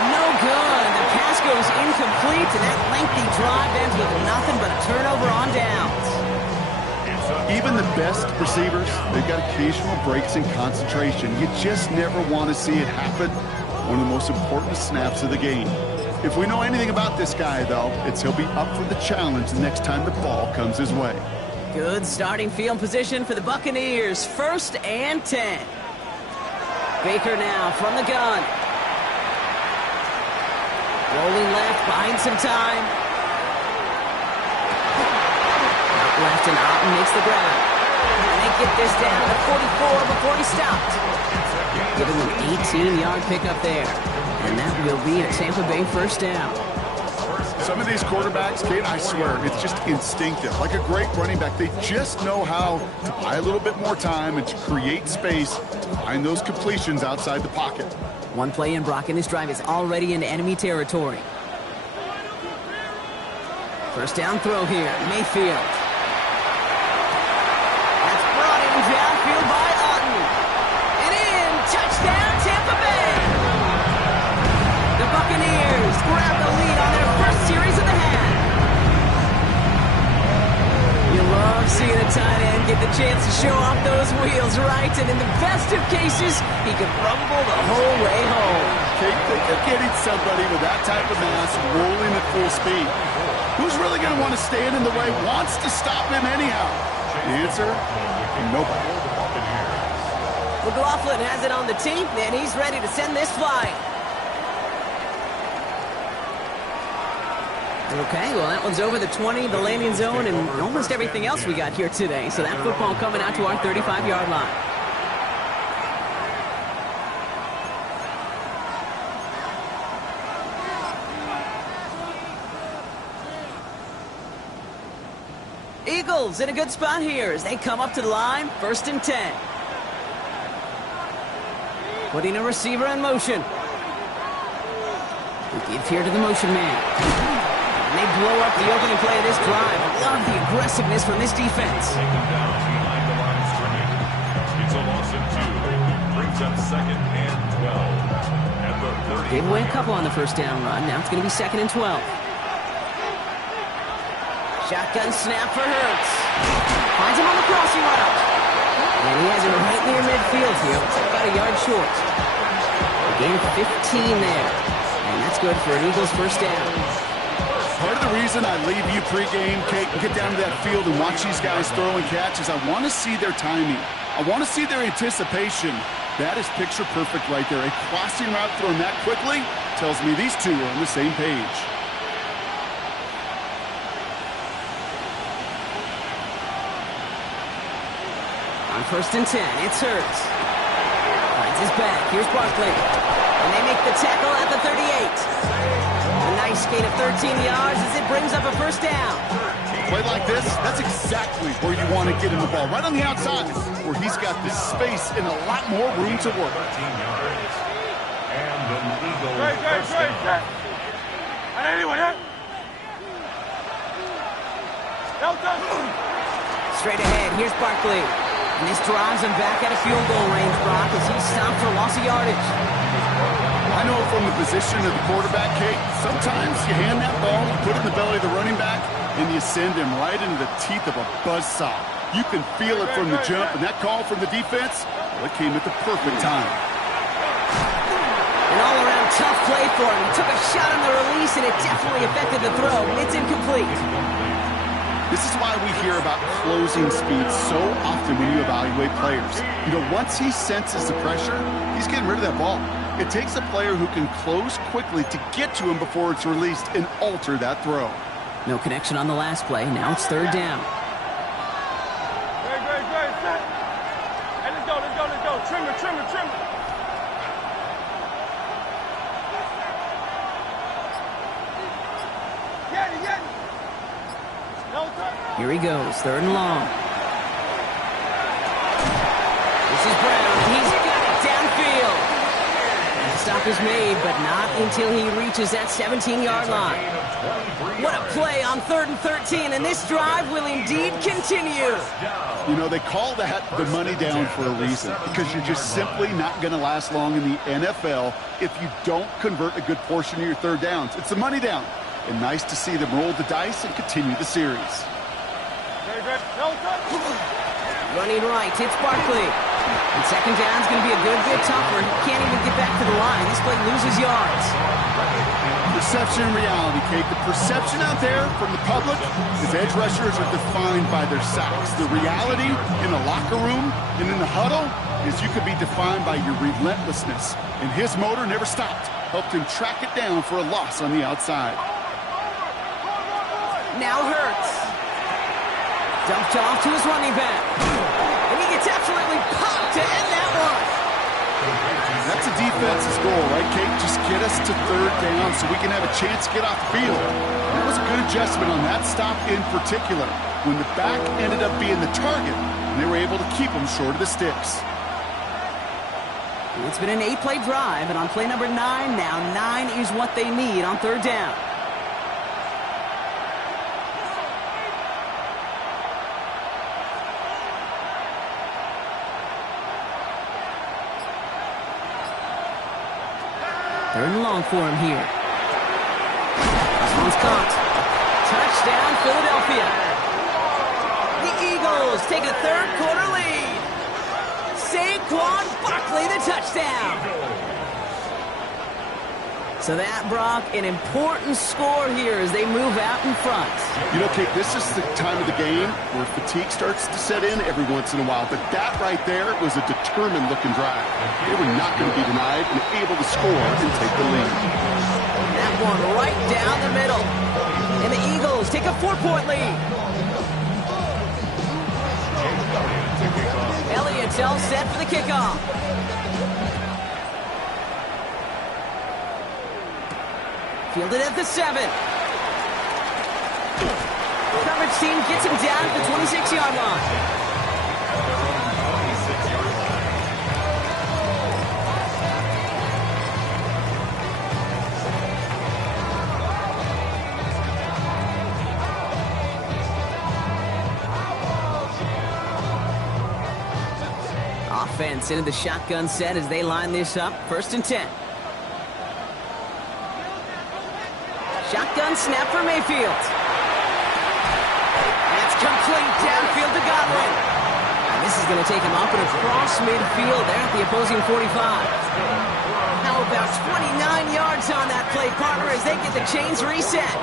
No good. The pass goes incomplete, and that lengthy drive ends with nothing but a turnover on downs. Even the best receivers, they've got occasional breaks in concentration. You just never want to see it happen. One of the most important snaps of the game. If we know anything about this guy, though, it's he'll be up for the challenge the next time the ball comes his way. Good starting field position for the Buccaneers. 1st and 10. Baker now from the gun. Rolling left, buying some time. Out left, and Otten makes the grab. And they get this down to 44 before he stopped. Giving him an 18-yard pickup there. And that will be a Tampa Bay first down. Some of these quarterbacks, Kate, I swear, it's just instinctive. Like a great running back, they just know how to buy a little bit more time and to create space to find those completions outside the pocket. One play in, Brock, and this drive is already into enemy territory. First down throw here, Mayfield. That's brought in downfield by Otten. And in, touchdown, Tampa Bay. The Buccaneers grab the lead on their first series of the half. You love seeing a tight end get the chance to show off those wheels, right? And in the best of cases, he can rumble the whole way home. Kate, think of getting somebody with that type of mass rolling at full speed. Who's really going to want to stand in the way, wants to stop him anyhow? The answer, nobody. McLaughlin has it on the team, and he's ready to send this flying. Okay, well, that one's over the 20, the landing zone, and almost everything else we got here today. So that football coming out to our 35-yard line. Eagles in a good spot here as they come up to the line, 1st and 10. Putting a receiver in motion. We give here to the motion man. And they blow up the opening play of this drive. Love the aggressiveness from this defense. Taken down behind the line of scrimmage. It's a loss of 2. Brings up 2nd and 12. At the 30. Gave away a couple on the first down run. Now it's going to be 2nd and 12. Shotgun snap for Hurts. Finds him on the crossing route. And he has it right near midfield here. It's about a yard short. Gain 15 there. And that's good for an Eagles first down. Part of the reason I leave you pregame, Kate, and get down to that field and watch these guys throw and catch is I want to see their timing. I want to see their anticipation. That is picture perfect right there. A crossing route thrown that quickly tells me these two are on the same page. On 1st and 10, it's Hurts. Finds his back. Here's Barkley. And they make the tackle at the 38. A nice gain of 13 yards as it brings up a first down. Play like this, that's exactly where you want to get him the ball. Right on the outside, where he's got the space and a lot more room to work. 13 yards. And an Eagle first down. Straight ahead, here's Barkley. And this drives him back at a field goal range, Brock, as he's stopped for loss of yardage. I know from the position of the quarterback, Kate, sometimes you hand that ball, you put it in the belly of the running back, and you send him right into the teeth of a buzzsaw. You can feel it from the jump, and that call from the defense, well, it came at the perfect time. An all-around tough play for him. He took a shot on the release, and it definitely affected the throw. It's incomplete. This is why we hear about closing speed so often when you evaluate players. You know, once he senses the pressure, he's getting rid of that ball. It takes a player who can close quickly to get to him before it's released and alter that throw. No connection on the last play. Now it's 3rd down. Great. Hey, let's go. Trimmer. Here he goes, 3rd and long. This is Brown, and he's got it downfield. And the stop is made, but not until he reaches that 17-yard line. What a play on 3rd and 13, and this drive will indeed continue. You know, they call that the money down for a reason, because you're just simply not going to last long in the NFL if you don't convert a good portion of your 3rd downs. It's the money down, and nice to see them roll the dice and continue the series. Running right, it's Barkley. And 2nd down's going to be a good bit tougher. He can't even get back to the line. This play loses yards. Perception and reality, Kate. The perception out there from the public is edge rushers are defined by their sacks. The reality in the locker room and in the huddle is you could be defined by your relentlessness. And his motor never stopped. Helped him track it down for a loss on the outside. Now Hurts. Dumped off to his running back. And he gets absolutely popped to end that one. That's a defense's goal, right, Kate? Just get us to 3rd down so we can have a chance to get off the field. That was a good adjustment on that stop in particular, when the back ended up being the target, and they were able to keep him short of the sticks. It's been an 8-play drive, and on play number 9, now 9 is what they need on 3rd down. Third and long for him here. This one's caught. Touchdown, Philadelphia. The Eagles take a 3rd quarter lead. Saquon Barkley, the touchdown. So that, Brock, an important score here as they move out in front. You know, Kate, this is the time of the game where fatigue starts to set in every once in a while. But that right there was a determined-looking drive. They were not going to be denied and able to score and take the lead. That one right down the middle. And the Eagles take a 4-point lead. Elliott's all set for the kickoff. Fielded at the 7. Coverage team gets him down at the 26-yard line. Offense into the shotgun set as they line this up. 1st and 10. Shotgun snap for Mayfield. That's complete downfield to Godwin. And this is going to take him up and across midfield there at the opposing 45. How about 29 yards on that play, partner, as they get the chains reset.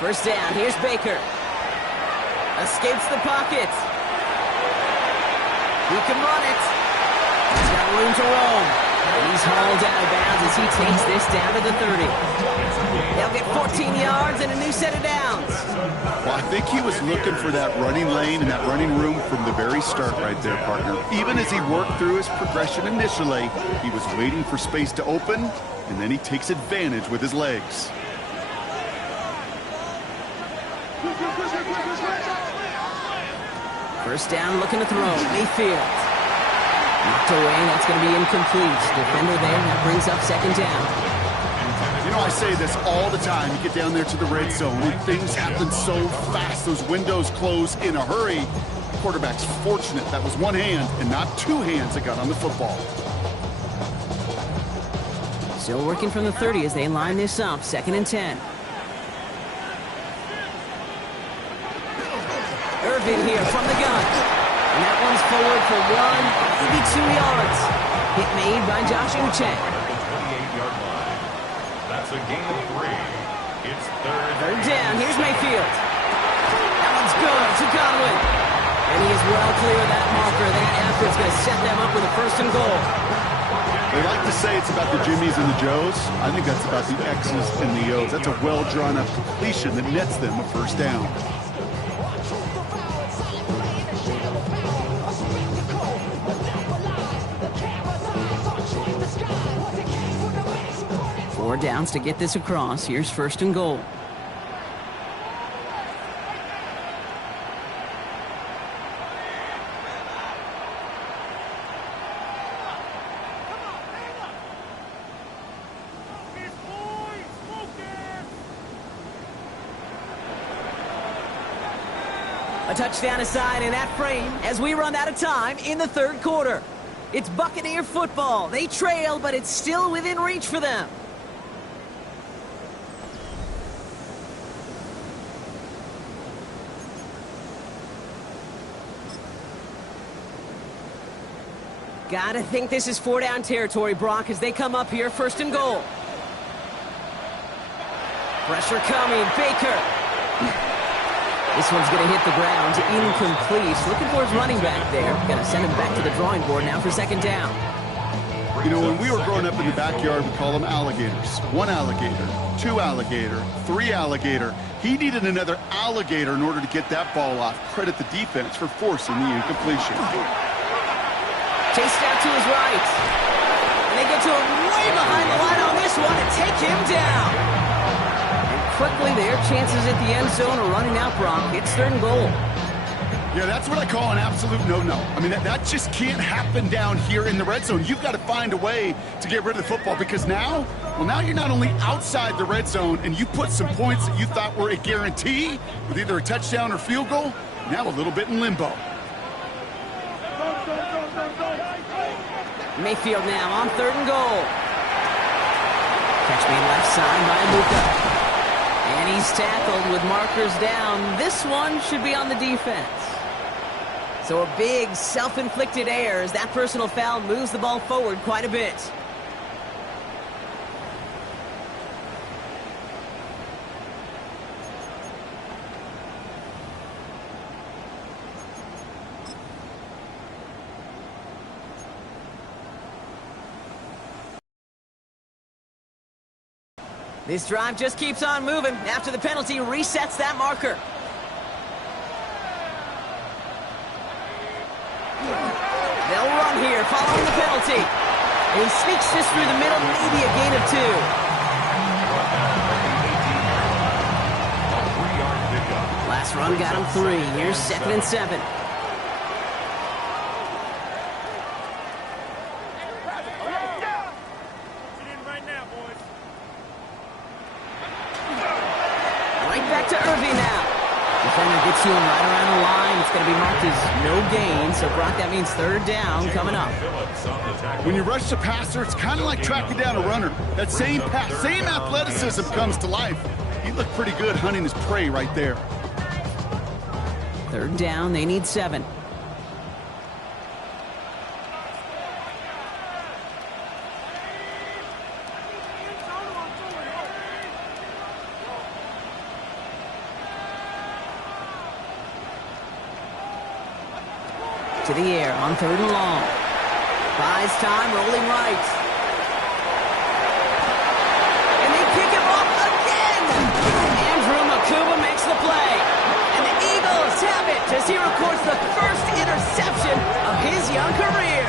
First down, here's Baker. Escapes the pocket. He can run it. He's got room to roam. And he's hauled out of bounds as he takes this down to the 30. They'll get 14 yards and a new set of downs. Well, I think he was looking for that running lane and that running room from the very start right there, partner. Even as he worked through his progression initially, he was waiting for space to open, and then he takes advantage with his legs. First down, looking to throw. Mayfield. Knocked away, that's going to be incomplete. Defender there, that brings up 2nd down. You know, I say this all the time. You get down there to the red zone, and things happen so fast. Those windows close in a hurry. The quarterback's fortunate that was one hand and not two hands that got on the football. Still working from the 30 as they line this up. 2nd and 10. Irvin here from the gun. And that one's forward for 1, maybe 2 yards. Hit made by Josh Uche. That's a gain of 3. It's 3rd down. Here's Mayfield. That one's good to Godwin. And he is well clear of that marker. That effort's going to set them up with a 1st and goal. They like to say it's about the Jimmies and the Joes. I think that's about the X's and the O's. That's a well-drawn-up completion that nets them a 1st down. Four downs to get this across. Here's 1st and goal. A touchdown aside in that frame as we run out of time in the 3rd quarter. It's Buccaneer football. They trail, but it's still within reach for them. Gotta think this is 4-down territory, Brock, as they come up here. 1st and goal. Pressure coming. Baker. This one's going to hit the ground. Incomplete. Looking for his running back there. Going to send him back to the drawing board now for 2nd down. You know, when we were growing up in the backyard, we call them alligators. 1 alligator, 2 alligator, 3 alligator. He needed another alligator in order to get that ball off. Credit the defense for forcing the incompletion. Chased out to his right. And they get to him way behind the line on this one and take him down. And quickly, their chances at the end zone are running out, Brock. It's 3rd and goal. Yeah, that's what I call an absolute no-no. I mean, that just can't happen down here in the red zone. You've got to find a way to get rid of the football because now you're not only outside the red zone and you put some points that you thought were a guarantee with either a touchdown or field goal, now a little bit in limbo. Mayfield now on 3rd and goal. Catch me left side by Luka. And he's tackled with markers down. This one should be on the defense. So So a big self-inflicted error as that personal foul moves the ball forward quite a bit. This drive just keeps on moving. After the penalty, resets that marker. They'll run here following the penalty. And he sneaks this through the middle, maybe a gain of 2. Last run got him 3. Here's 2nd and 7. To him right around the line. It's going to be marked as no gain. So, Brock, that means 3rd down coming up. When you rush the passer, it's kind of like tracking down a runner. That same pass, same athleticism comes to life. He looked pretty good hunting his prey right there. 3rd down. They need 7. To the air on 3rd and long. Buys time, rolling right. And they pick him off again. Andrew Makuba makes the play. And the Eagles have it as he records the first interception of his young career.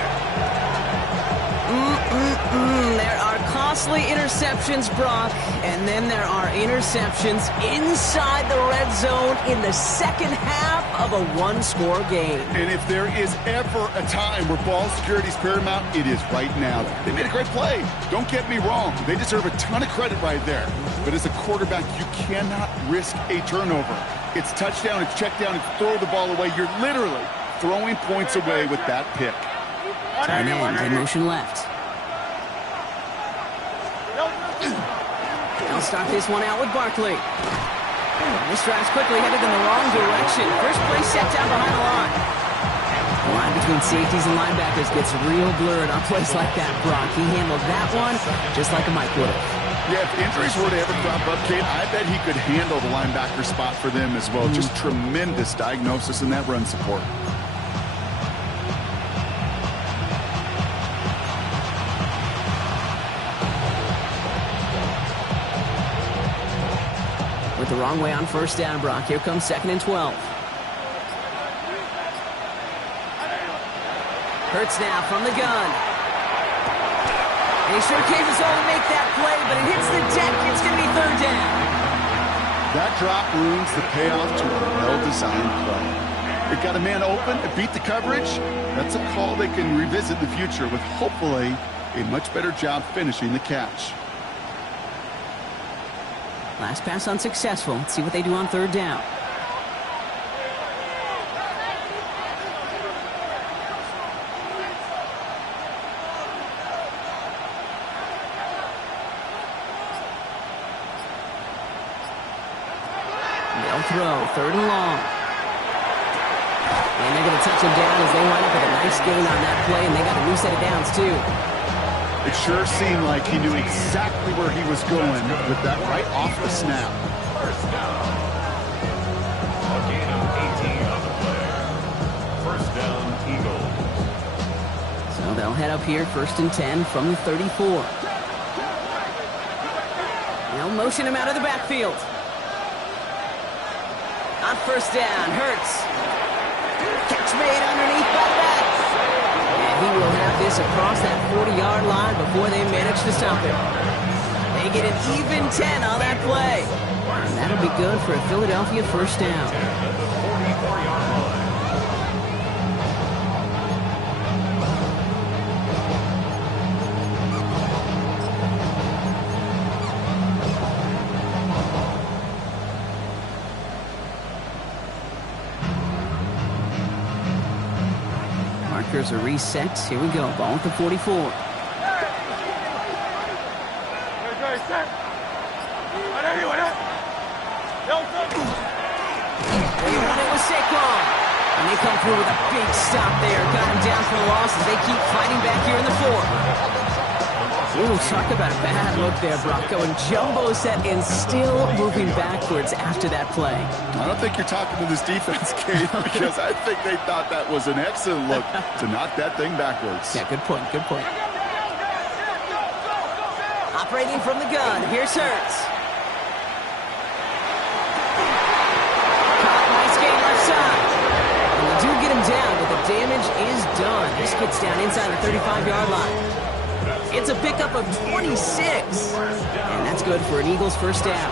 There are costly interceptions, Brock, and then there are interceptions inside the red zone in the second half of a one-score game. And if there is ever a time where ball security is paramount, it is right now. They made a great play. Don't get me wrong. They deserve a ton of credit right there. But as a quarterback, you cannot risk a turnover. It's touchdown, it's check down, it's throw the ball away. You're literally throwing points away with that pick. Tight end in motion left. They'll start this one out with Barkley. This drive's quickly headed in the wrong direction. First play set down behind the line. The line between safeties and linebackers gets real blurred on plays like that, Brock. He handled that one just like a Mike would have. Yeah, if injuries were to ever crop up, Kate, I bet he could handle the linebacker spot for them as well. Just tremendous diagnosis in that run support. With the wrong way on 1st down, Brock. Here comes 2nd and 12. Hurts now from the gun. And he showcases all to make that play, but it hits the deck. It's going to be 3rd down. That drop ruins the payoff to a well-designed play. It got a man open, it beat the coverage. That's a call they can revisit in the future with hopefully a much better job finishing the catch. Last pass unsuccessful. Let's see what they do on 3rd down. They'll throw 3rd and long. And they're going to touch him down as they wind up with a nice gain on that play, and they got a new set of downs, too. It sure seemed like he knew exactly where he was going with that right off the snap. 1st down. A gain of 18 on the play. 1st down, Eagles. So they'll head up here, 1st and 10 from the 34. They'll motion him out of the backfield. On 1st down, Hurts. Catch made underneath by the back. And he will have this across that 40-yard line before they manage to stop him. They get an even 10 on that play. And that'll be good for a Philadelphia 1st down. At the 44-yard line. Markers are reset. Here we go. Ball at the 44. They run it with Saquon. And they come through with a big stop there. Got him down for the loss as they keep fighting back here in the fourth. Ooh, talk about a bad look there, Brock. Going jumbo set and still moving backwards after that play. I don't think you're talking to this defense, Kate, because I think they thought that was an excellent look to knock that thing backwards. Yeah, good point, good point. Operating from the gun, here's Hurts. Nice game left side. And they do get him down, but the damage is done. This gets down inside the 35-yard line. It's a pickup of 26. And that's good for an Eagles first down.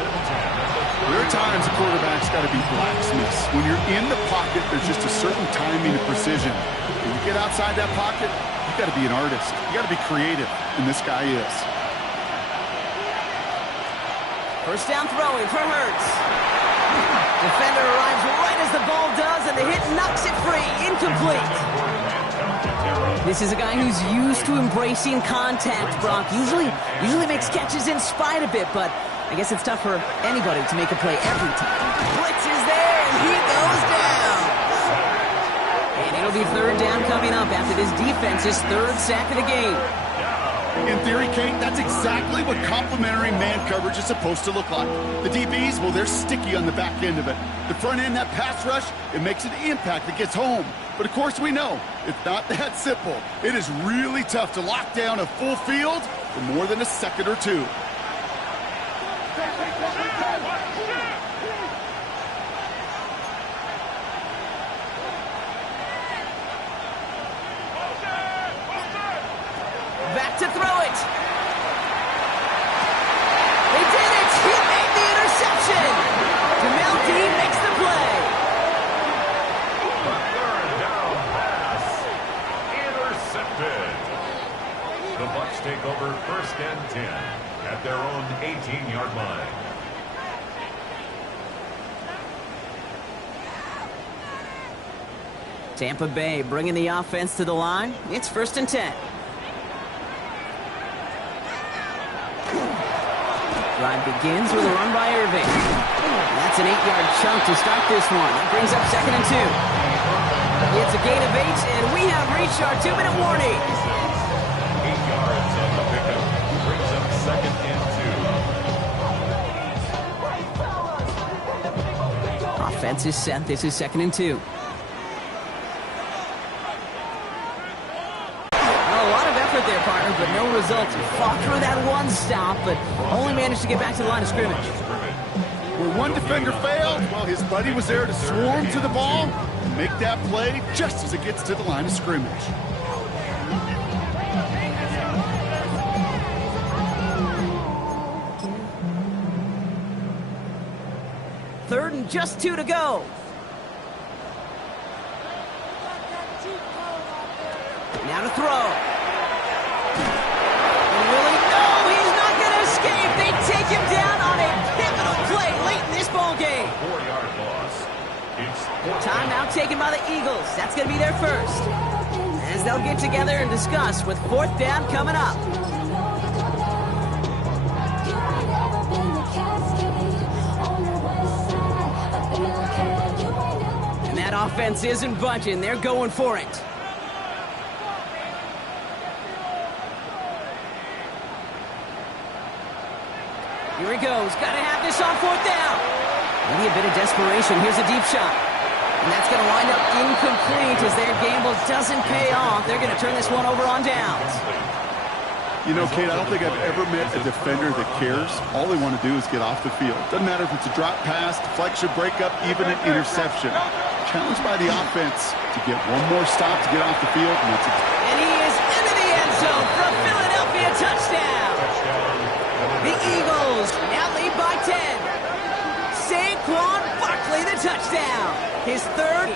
There are times a quarterback's got to be blacksmiths. When you're in the pocket, there's just a certain timing and precision. When you get outside that pocket, you've got to be an artist. You got to be creative, and this guy is. First down throwing for Hurts. Defender arrives right as the ball does, and the hit knocks it free. Incomplete. This is a guy who's used to embracing contact, Brock. Usually makes catches in spite of it, but I guess it's tough for anybody to make a play every time. Blitz is there, and he goes down. And it'll be third down coming up after this defense's third sack of the game. In theory, Kate, that's exactly what complementary man coverage is supposed to look like. The DBs, well, they're sticky on the back end of it. The front end, that pass rush, it makes an impact that gets home. But of course we know, it's not that simple. It is really tough to lock down a full field for more than a second or two. Back to throw it. They did it. He made the interception. Jamel Dean makes the play. Third down pass. Intercepted. The Bucs take over first and 10 at their own 18-yard line. Tampa Bay bringing the offense to the line. It's first and 10. Drive begins with a run by Irving. That's an 8-yard chunk to start this one. That brings up second and 2. It's a gain of 8, and we have reached our 2-minute warning. 8 yards on the pickup. Brings up second and 2. Offense is set. This is second and 2. There, partner, but no results. Fought through that one stop, but only managed to get back to the line of scrimmage. Where one defender failed, well, his buddy was there to swarm to the ball and make that play just as it gets to the line of scrimmage. Third and just 2 to go. Now to throw. Take him down on a pivotal play late in this ball game. 4-yard loss. It's timeout taken by the Eagles. That's going to be their first. As they'll get together and discuss with fourth down coming up. And that offense isn't budging. They're going for it. Here he goes. Got to have this on fourth down. Maybe a bit of desperation. Here's a deep shot. And that's going to wind up incomplete as their gamble doesn't pay off. They're going to turn this one over on downs. You know, Kate, I don't think I've ever met a defender that cares. All they want to do is get off the field. Doesn't matter if it's a drop pass, deflection, breakup, even an interception. Challenged by the offense to get one more stop to get off the field. And he is into the end zone for a Philadelphia touchdown. The Eagles now lead by 10. Saquon Barkley the touchdown. His third.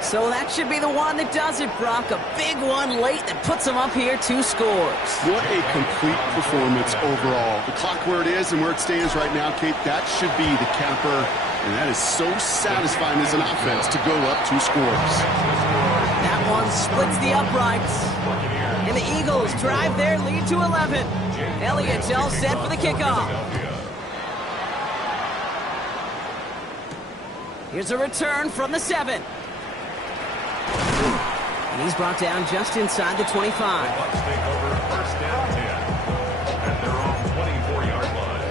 So that should be the one that does it, Brock. A big one late that puts him up here 2 scores. What a complete performance overall. The clock where it is and where it stands right now, Kate, that should be the capper. And that is so satisfying as an offense to go up 2 scores. That one splits the uprights. And the Eagles drive their lead to 11. Elliott's all set for the kickoff. Here's a return from the 7. And he's brought down just inside the 25. Bucks take over first and 10 at their own 24-yard line.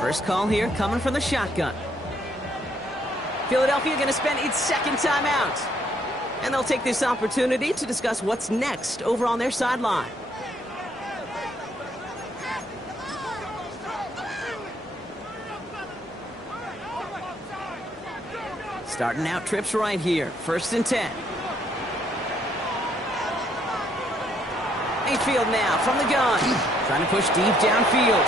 First call here coming from the shotgun. Philadelphia going to spend its second timeout. And they'll take this opportunity to discuss what's next over on their sideline. Starting out trips right here. First and 10. Mayfield now from the gun. Trying to push deep downfield.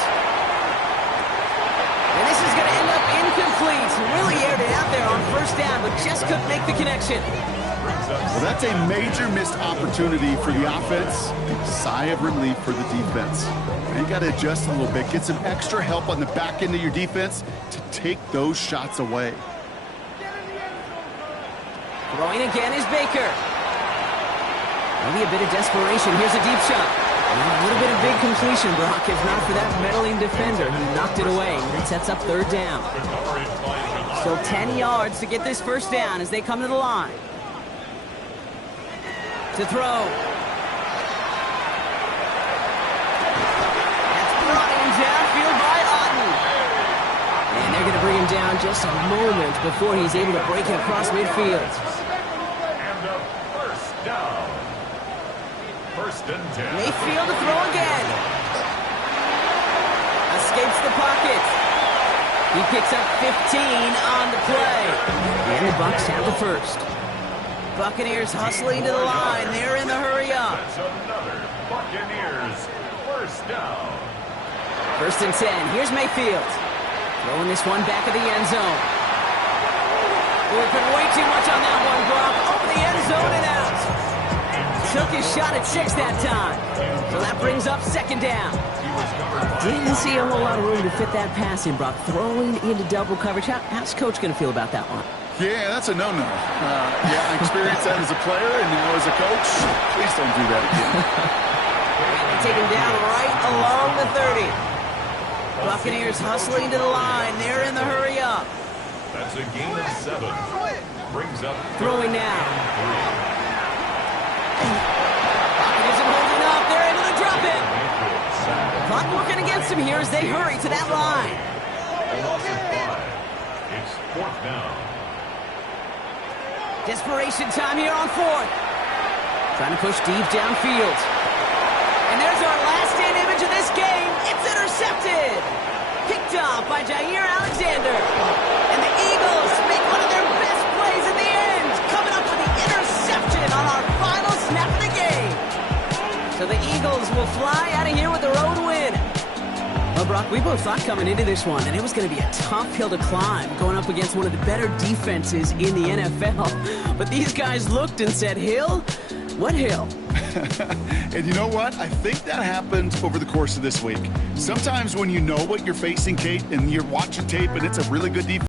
And this is going to end up incomplete. Really aired it out there on first down, but just couldn't make the connection. Well, that's a major missed opportunity for the offense. Sigh of relief for the defense. Now you got to adjust a little bit. Get some extra help on the back end of your defense to take those shots away. Throwing again is Baker. Maybe a bit of desperation. Here's a deep shot. And a little bit of big completion, Brock, if not for that meddling defender who knocked it away. It sets up third down. Still 10 yards to get this first down as they come to the line. To throw. That's brought in downfield by Otten. And they're going to bring him down just a moment before he's able to break it across midfield. And a first down. First and 10. Mayfield to throw again. Escapes the pocket. He picks up 15 on the play. And the Bucks have the first. Buccaneers hustling to the line. They're in the hurry up. That's another Buccaneers first down. First and 10. Here's Mayfield. Throwing this one back of the end zone. We're putting way too much on that one, Brock. Over the end zone and out. Took his shot at 6 that time. So that brings up second down. Didn't see a whole lot of room to fit that pass in, Brock. Throwing into double coverage. How's Coach going to feel about that one? Yeah, that's a no-no. Yeah, I experienced that as a player and now as a coach. Please don't do that again. They take him down right along the 30. Buccaneers hustling to the line. They're in the hurry up. That's a gain of 7. Brings up Throwing now. Pocket isn't holding up. They're able to drop it. Clock working against him here as they hurry to that line. A loss of 5. It's fourth down. Desperation time here on fourth. Trying to push deep downfield. And there's our last stand image of this game. It's intercepted. Picked off by Jair Alexander. And the Eagles make one of their best plays in the end. Coming up with the interception on our final snap of the game. So the Eagles will fly out of here with the road win. Well, Brock, we both thought coming into this one that it was going to be a tough hill to climb going up against one of the better defenses in the NFL. But these guys looked and said, Hill? What hill? And you know what? I think that happened over the course of this week. Sometimes when you know what you're facing, Kate, and you're watching tape and it's a really good defense,